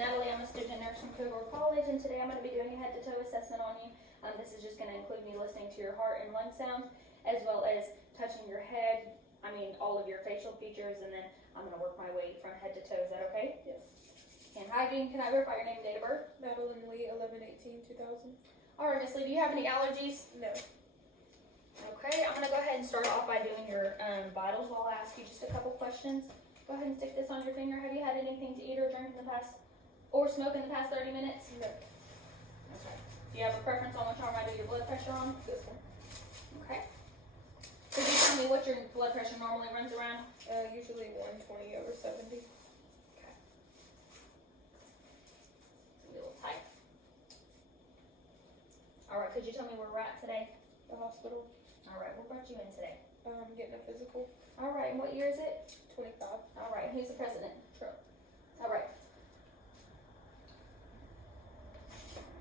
Natalie. I'm a student nurse from Cogar College, and today I'm going to be doing a head-to-toe assessment on you. This is just going to include me listening to your heart and lung sounds, as well as touching your head, all of your facial features, and then I'm going to work my way from head to toe. Is that okay? Yes. And hygiene, can I verify your name and date of birth? Madeline Lee, 11/18/2000. Alright, Miss Lee, do you have any allergies? No. Okay, I'm going to go ahead and start off by doing your vitals while I ask you just a couple questions. Go ahead and stick this on your finger. Have you had anything to eat or drink in the past, or smoke in the past 30 minutes? No. Okay. Do you have a preference on which arm I do your blood pressure on? This one. Okay. Could you tell me what your blood pressure normally runs around? Usually 120/70. Okay. It's a little tight. Alright, could you tell me where we're at today? The hospital. Alright, what brought you in today? Getting a physical. Alright, and what year is it? 25. Alright, and who's the president? Trump. Alright.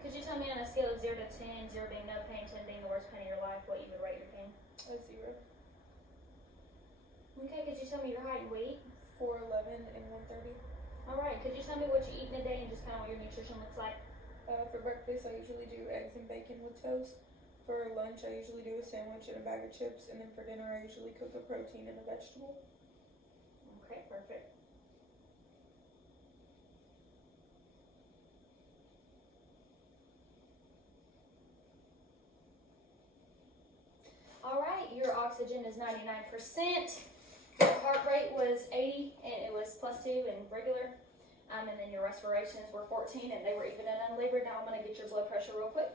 Could you tell me on a scale of 0 to 10, 0 being no pain, 10 being the worst pain of your life, what you would rate your pain? A 0. Okay, could you tell me your height and weight? 4'11" and 130. Alright, could you tell me what you eat in a day and just kind of what your nutrition looks like? For breakfast, I usually do eggs and bacon with toast. For lunch, I usually do a sandwich and a bag of chips. And then for dinner, I usually cook a protein and a vegetable. Okay, perfect. Alright, your oxygen is 99%. Your heart rate was 80 and it was +2 and regular. And then your respirations were 14 and they were even and unlabored. Now I'm going to get your blood pressure real quick.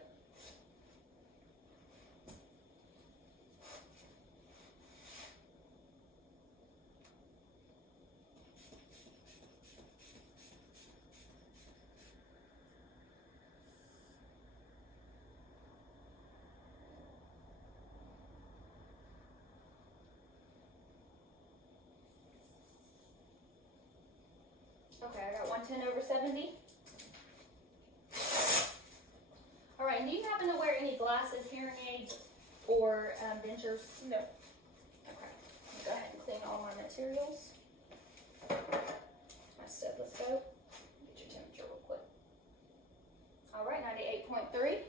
Okay, I got 110/70. All right, and do you happen to wear any glasses, hearing aids, or dentures? No. Okay, go ahead and clean all my materials. My stethoscope. Get your temperature real quick. All right, 98.3.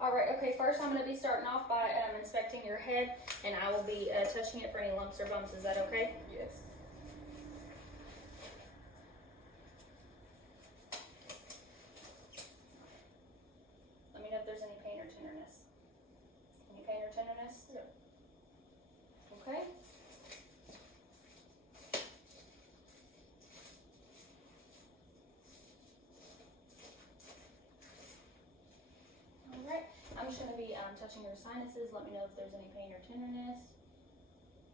All right, okay, first I'm going to be starting off by inspecting your head, and I will be touching it for any lumps or bumps. Is that okay? Yes. If there's any pain or tenderness. Any pain or tenderness? No. Okay. Alright. I'm just going to be touching your sinuses. Let me know if there's any pain or tenderness.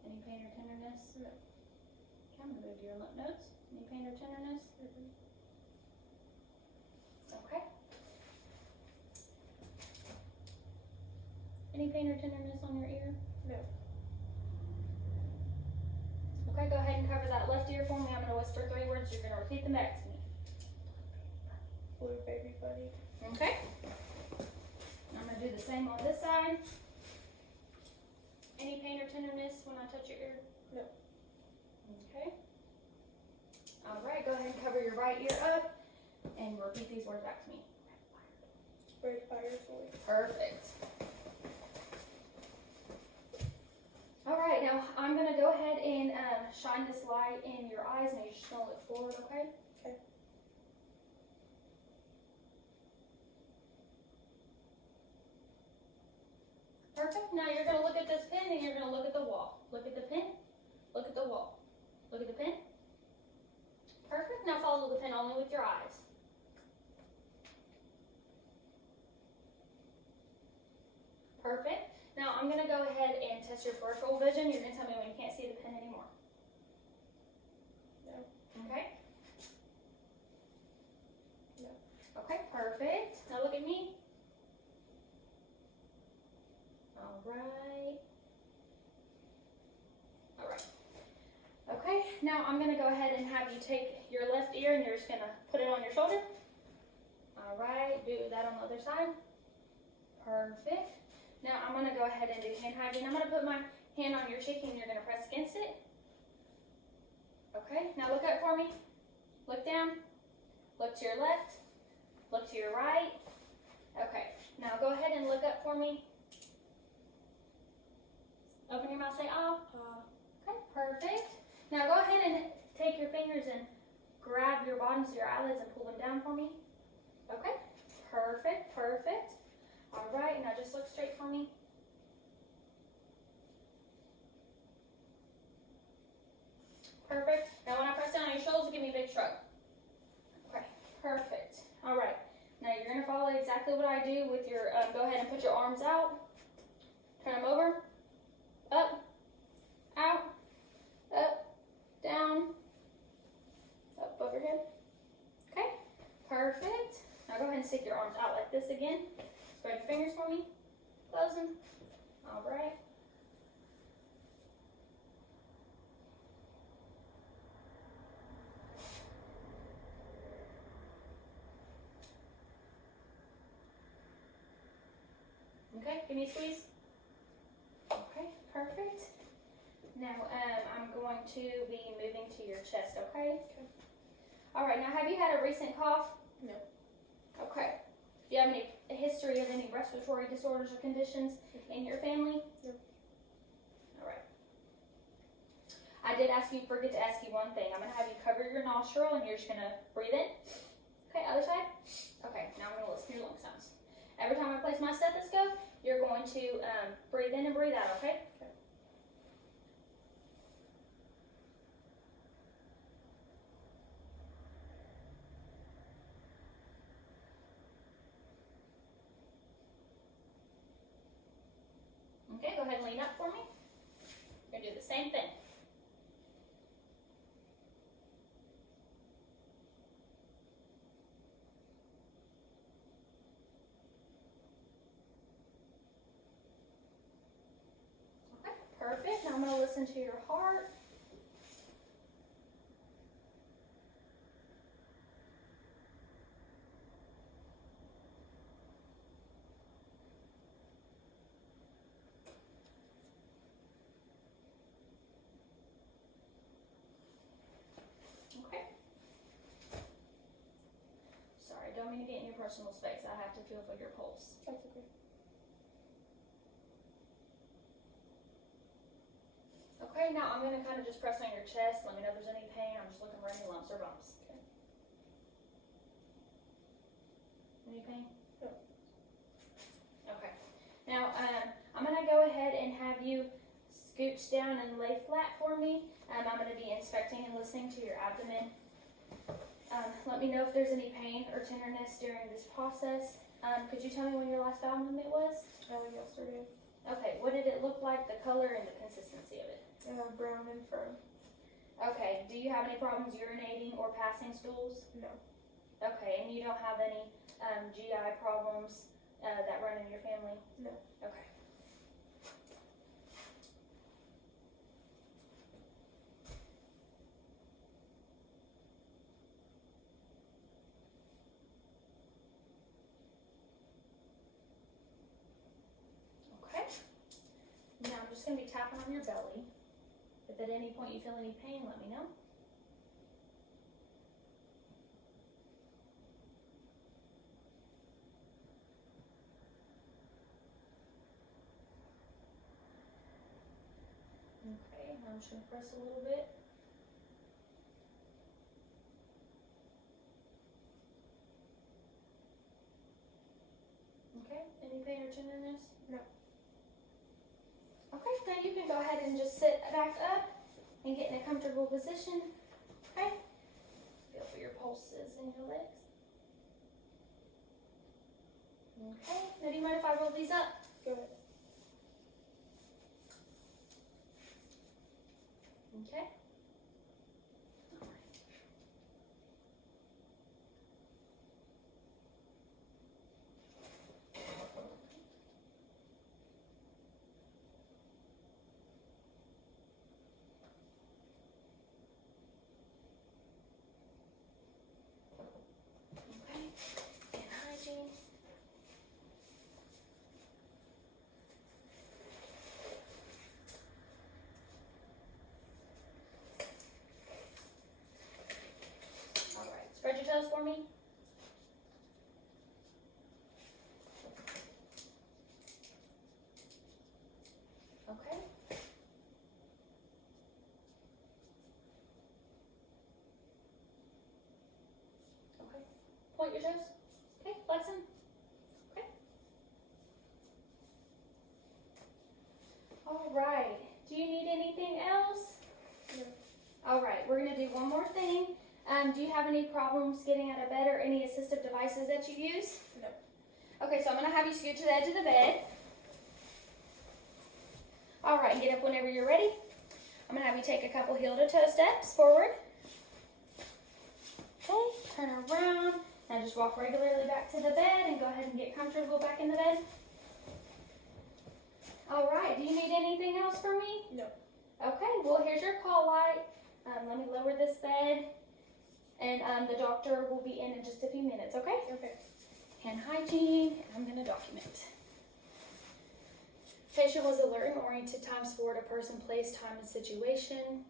Any pain or tenderness? No. Okay, I'm going to move to your lymph nodes. Any pain or tenderness? Okay. Any pain or tenderness on your ear? No. Okay, go ahead and cover that left ear for me. I'm going to whisper 3 words. You're going to repeat them back to me. Blue baby buddy. Okay. I'm going to do the same on this side. Any pain or tenderness when I touch your ear? No. Okay. All right, go ahead and cover your right ear up and repeat these words back to me. Red fire toy. Perfect. All right, now I'm going to go ahead and shine this light in your eyes. Now you're just going to look forward, okay? Okay. Perfect. Now you're going to look at this pen and you're going to look at the wall. Look at the pen. Look at the wall. Look at the pen. Perfect. Now follow the pen only with your eyes. Perfect. Now I'm going to go ahead and test your peripheral vision. You're going to tell me when you can't see the pen anymore. No. Okay? No. Okay, perfect. Now look at me. Alright. Alright. Okay, now I'm going to go ahead and have you take your left ear and you're just going to put it on your shoulder. Alright, do that on the other side. Perfect. Now I'm going to go ahead and do hand hygiene. I'm going to put my hand on your cheek and you're going to press against it. Okay, now look up for me. Look down. Look to your left. Look to your right. Okay, now go ahead and look up for me. Open your mouth, say ah. Okay, perfect. Now go ahead and take your fingers and grab your bottoms of your eyelids and pull them down for me. Okay, perfect, perfect. All right, now just look straight for me. Perfect. Now when I press down on your shoulders, give me a big shrug. Okay, perfect. All right. Now you're gonna follow exactly what I do with your, go ahead and put your arms out. Turn them over. Up. Out. Up. Down. Up over your head. Okay, perfect. Now go ahead and stick your arms out like this again. Spread your fingers for me. Close them. All right. Okay, give me a squeeze. Okay, perfect. Now I'm going to be moving to your chest, okay? Okay. All right, now have you had a recent cough? No. Okay. Do you have any history of any respiratory disorders or conditions in your family? No. All right. I did forget to ask you one thing. I'm going to have you cover your nostril and you're just going to breathe in. Okay, other side. Okay, now I'm going to listen to your lung sounds. Every time I place my stethoscope, you're going to breathe in and breathe out, okay? Okay. Okay, go ahead and lean up for me. You're going to do the same thing. Okay, perfect. Now I'm going to listen to your heart. Okay. Sorry, don't mean to get in your personal space. I have to feel for your pulse. That's okay. Okay, now I'm going to kind of just press on your chest. Let me know if there's any pain. I'm just looking for any lumps or bumps. Okay. Any pain? No. Okay. Now, I'm going to go ahead and have you scooch down and lay flat for me. I'm going to be inspecting and listening to your abdomen. Let me know if there's any pain or tenderness during this process. Could you tell me when your last bowel movement was? Yesterday. Okay, what did it look like, the color and the consistency of it? Brown and firm. Okay, do you have any problems urinating or passing stools? No. Okay, and you don't have any GI problems that run in your family? No. Okay. Okay. Now I'm just going to be tapping on your belly. If at any point you feel any pain, let me know. Okay, now I'm just going to press a little bit. Okay, any pain or tenderness? No. Okay, now you can go ahead and just sit back up and get in a comfortable position. Okay, feel for your pulses in your legs. Okay, now do you mind if I roll these up? Go ahead. Okay. Okay, and hygiene. Spread your toes for me. Okay. Okay. Point your toes. Okay, flex them. Okay. All right. Do you need anything else? No. All right, we're gonna do one more thing. Do you have any problems getting out of bed or any assistive devices that you use? No. Okay, so I'm gonna have you scoot to the edge of the bed. All right, get up whenever you're ready. I'm gonna have you take a couple heel to toe steps forward. Okay, turn around. Now just walk regularly back to the bed and go ahead and get comfortable back in the bed. All right, do you need anything else from me? No. Okay, well here's your call light. Let me lower this bed. And the doctor will be in just a few minutes, okay? Okay. Hand hygiene, I'm gonna document. Patient was alert and oriented times 4 to person, place, time, and situation.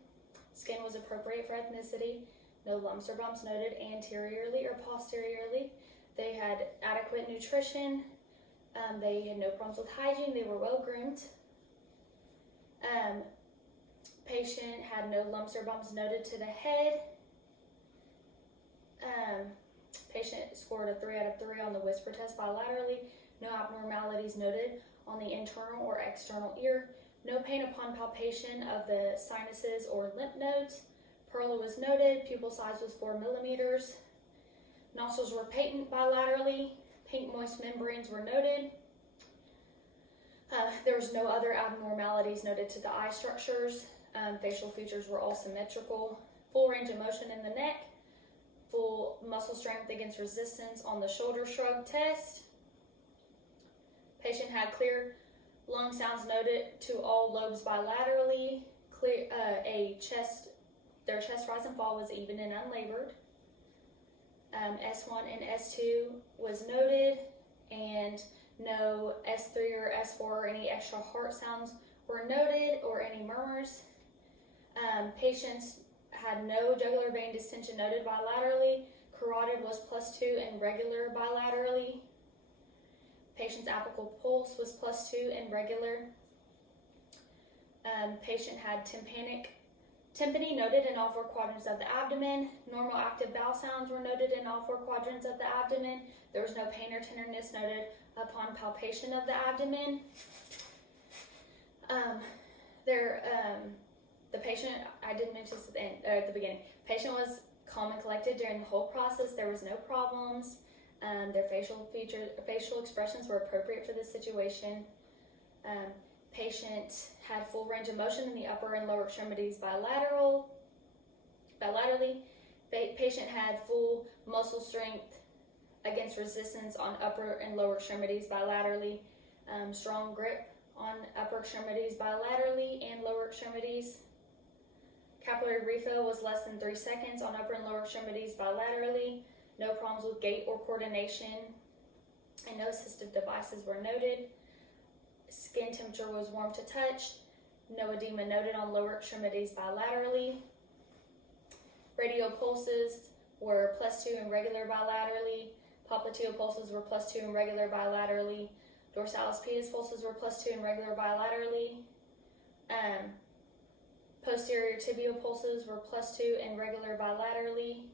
Skin was appropriate for ethnicity. No lumps or bumps noted anteriorly or posteriorly. They had adequate nutrition. They had no problems with hygiene. They were well groomed. Patient had no lumps or bumps noted to the head. Patient scored a 3 out of 3 on the whisper test bilaterally. No abnormalities noted on the internal or external ear. No pain upon palpation of the sinuses or lymph nodes. Pearl was noted. Pupil size was 4 millimeters. Nostrils were patent bilaterally. Pink moist membranes were noted. There was no other abnormalities noted to the eye structures. Facial features were all symmetrical. Full range of motion in the neck. Full muscle strength against resistance on the shoulder shrug test. Patient had clear lung sounds noted to all lobes bilaterally. Their chest rise and fall was even and unlabored. S1 and S2 was noted, and no S3 or S4 or any extra heart sounds were noted or any murmurs. Patients had no jugular vein distension noted bilaterally. Carotid was +2 and regular bilaterally. Patient's apical pulse was +2 and regular. Patient had tympany noted in all 4 quadrants of the abdomen. Normal active bowel sounds were noted in all 4 quadrants of the abdomen. There was no pain or tenderness noted upon palpation of the abdomen. The patient, I didn't mention this at the beginning, patient was calm and collected during the whole process. There was no problems. Their facial expressions were appropriate for this situation. Patient had full range of motion in the upper and lower extremities bilaterally. Patient had full muscle strength against resistance on upper and lower extremities bilaterally. Strong grip on upper extremities bilaterally and lower extremities. Capillary refill was less than 3 seconds on upper and lower extremities bilaterally. No problems with gait or coordination, and no assistive devices were noted. Skin temperature was warm to touch. No edema noted on lower extremities bilaterally. Radial pulses were +2 and regular bilaterally. Popliteal pulses were +2 and regular bilaterally. Dorsalis pedis pulses were +2 and regular bilaterally. Posterior tibial pulses were +2 and regular bilaterally.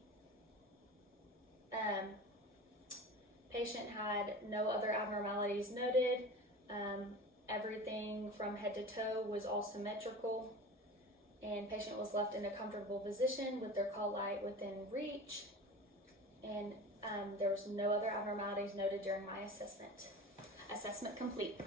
Patient had no other abnormalities noted. Everything from head to toe was all symmetrical, and patient was left in a comfortable position with their call light within reach, and there was no other abnormalities noted during my assessment. Assessment complete.